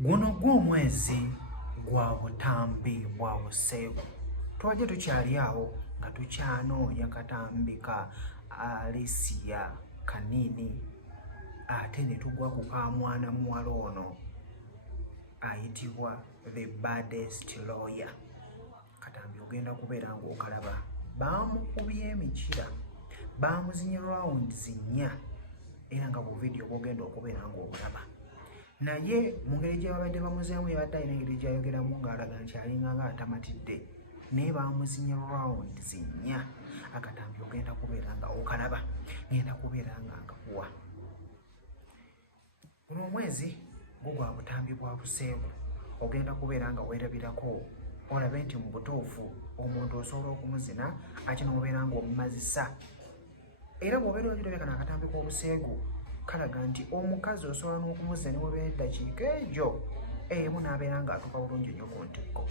Guno gw'omwezi gwa butambi bwa buseegu. Twajja tukyali awo nga tukyanoonya katambi ka Alicia Kanini, ate ne tugwa ku kamwana muwala ono ayitibwa the baddest lawyer. Katambi ogenda kubeera ng'okalaba. Bamukubye emikira, bamuzinye rounds 4 era nga bu video bw'ogenda okubeera ng'obulaba. Naye mu ngeri gye babadde bamuzeemu yabadde alina engeri gy'ayogeramu ng'alaga nti alinga nga atamatidde, naye bamuzinye rounds 4. Akatambi ogenda kubeera nga okalaba, ngenda kubeera nga nkakuwa. Guno omwezi gugwa butambi bwa buseegu, ogenda kubeera nga weerabirako olabe nti mu butuufu omuntu osobola okumuzina ate n'obeera ng'omumazisa. Era bw'obeera ogirabye kano akatambi k'obuseegu kalaga nti omukazi osobola n'okumuzza ne webeera eddakiika egyo emu n'abeera ng'atuuka bulungi nnyo ku ntikko.